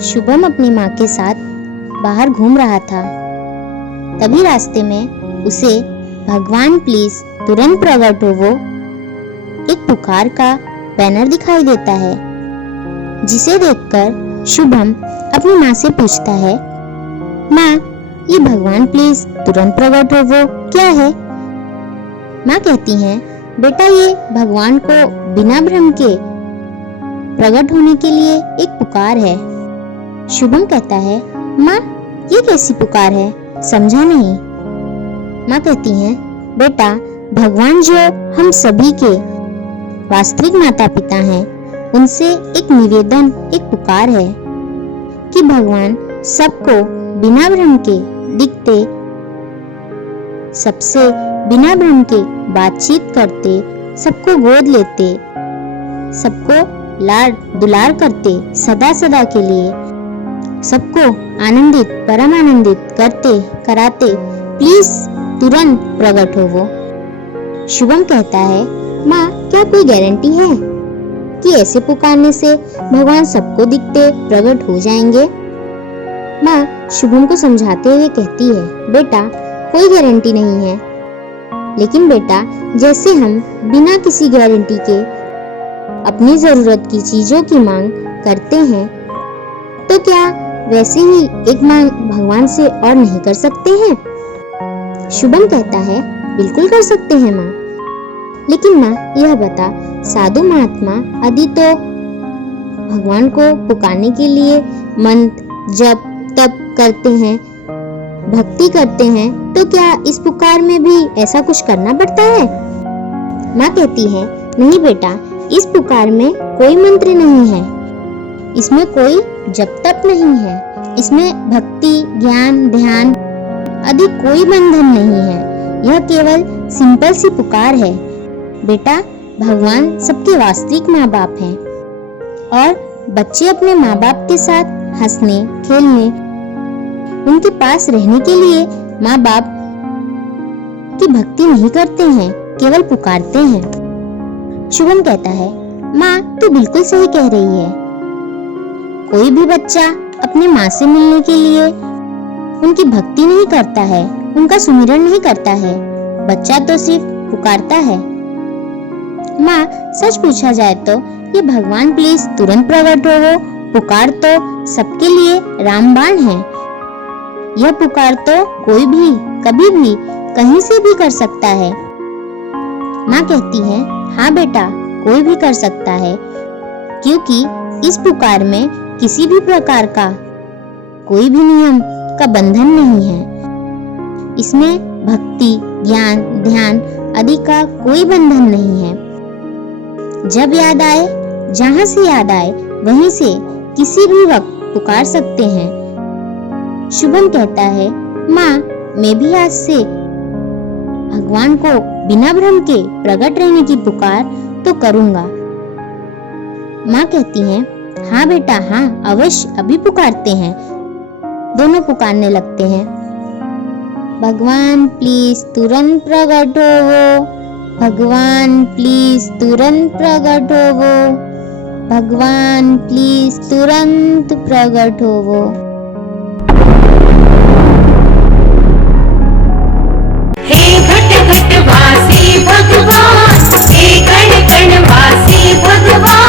शुभम अपनी माँ के साथ बाहर घूम रहा था। तभी रास्ते में उसे भगवान प्लीज तुरंत प्रकट हो वो एक पुकार का बैनर दिखाई देता है, जिसे देखकर शुभम अपनी माँ से पूछता है, माँ ये भगवान प्लीज तुरंत प्रकट हो वो क्या है? माँ कहती हैं, बेटा ये भगवान को बिना भ्रम के प्रकट होने के लिए एक पुकार है। शुभम कहता है, माँ ये कैसी पुकार है, समझा नहीं। माँ कहती हैं, बेटा भगवान जो हम सभी के वास्तविक माता पिता हैं, उनसे एक निवेदन, एक पुकार है कि भगवान सबको बिना भ्रम के दिखते, सबसे बिना भ्रम के बातचीत करते, सबको गोद लेते, सबको लाड दुलार करते, सदा सदा के लिए सबको आनंदित, परम आनंदित करते कराते प्लीज तुरंत प्रकट हो वो। शुभम कहता है, माँ क्या कोई गारंटी है कि ऐसे पुकारने से भगवान सबको दिखते प्रकट हो जाएंगे? माँ शुभम को समझाते हुए कहती है, बेटा कोई गारंटी नहीं है, लेकिन बेटा जैसे हम बिना किसी गारंटी के अपनी जरूरत की चीजों की मांग करते हैं, तो क्या वैसे ही एक मांग भगवान से और नहीं कर सकते हैं? शुभम कहता है, बिल्कुल कर सकते हैं माँ, लेकिन माँ यह बता, साधु महात्मा आदि तो भगवान को पुकारने के लिए मंत्र जप तप करते हैं, भक्ति करते हैं, तो क्या इस पुकार में भी ऐसा कुछ करना पड़ता है? माँ कहती है, नहीं बेटा, इस पुकार में कोई मंत्र नहीं है, इसमें कोई जप तप नहीं है, इसमें भक्ति ज्ञान ध्यान आदि कोई बंधन नहीं है। यह केवल सिंपल सी पुकार है। बेटा भगवान सबके वास्तविक माँ बाप हैं और बच्चे अपने माँ बाप के साथ हंसने खेलने, उनके पास रहने के लिए माँ बाप की भक्ति नहीं करते हैं, केवल पुकारते हैं। शुभम कहता है, माँ तू बिल्कुल सही कह रही है। कोई भी बच्चा अपनी माँ से मिलने के लिए उनकी भक्ति नहीं करता है, उनका सुमिरन नहीं करता है, बच्चा तो सिर्फ पुकारता है। माँ सच पूछा जाए तो ये भगवान प्लीज तुरंत प्रकट हो वो पुकार तो सबके लिए रामबाण है। यह पुकार तो कोई भी कभी भी कहीं से भी कर सकता है। माँ कहती है, हाँ बेटा कोई भी कर सकता है, क्योंकि इस पुकार में किसी भी प्रकार का कोई भी नियम का बंधन नहीं है। इसमें भक्ति ज्ञान ध्यान आदि का कोई बंधन नहीं है। जब याद आए, जहाँ से याद आए वहीं से किसी भी वक्त पुकार सकते हैं। शुभम कहता है, माँ मैं भी आज से भगवान को बिना भ्रम के प्रकट रहने की पुकार तो करूंगा। माँ कहती हैं, हाँ बेटा हाँ अवश्य, अभी पुकारते हैं। दोनों पुकारने लगते हैं, भगवान प्लीज तुरंत प्रकट हो वो, भगवान प्लीज तुरंत प्रकट हो वो, भगवान प्लीज तुरंत प्रकट हो वो। हे घट घट वासी भगवान, हे कण कण वासी भगवान।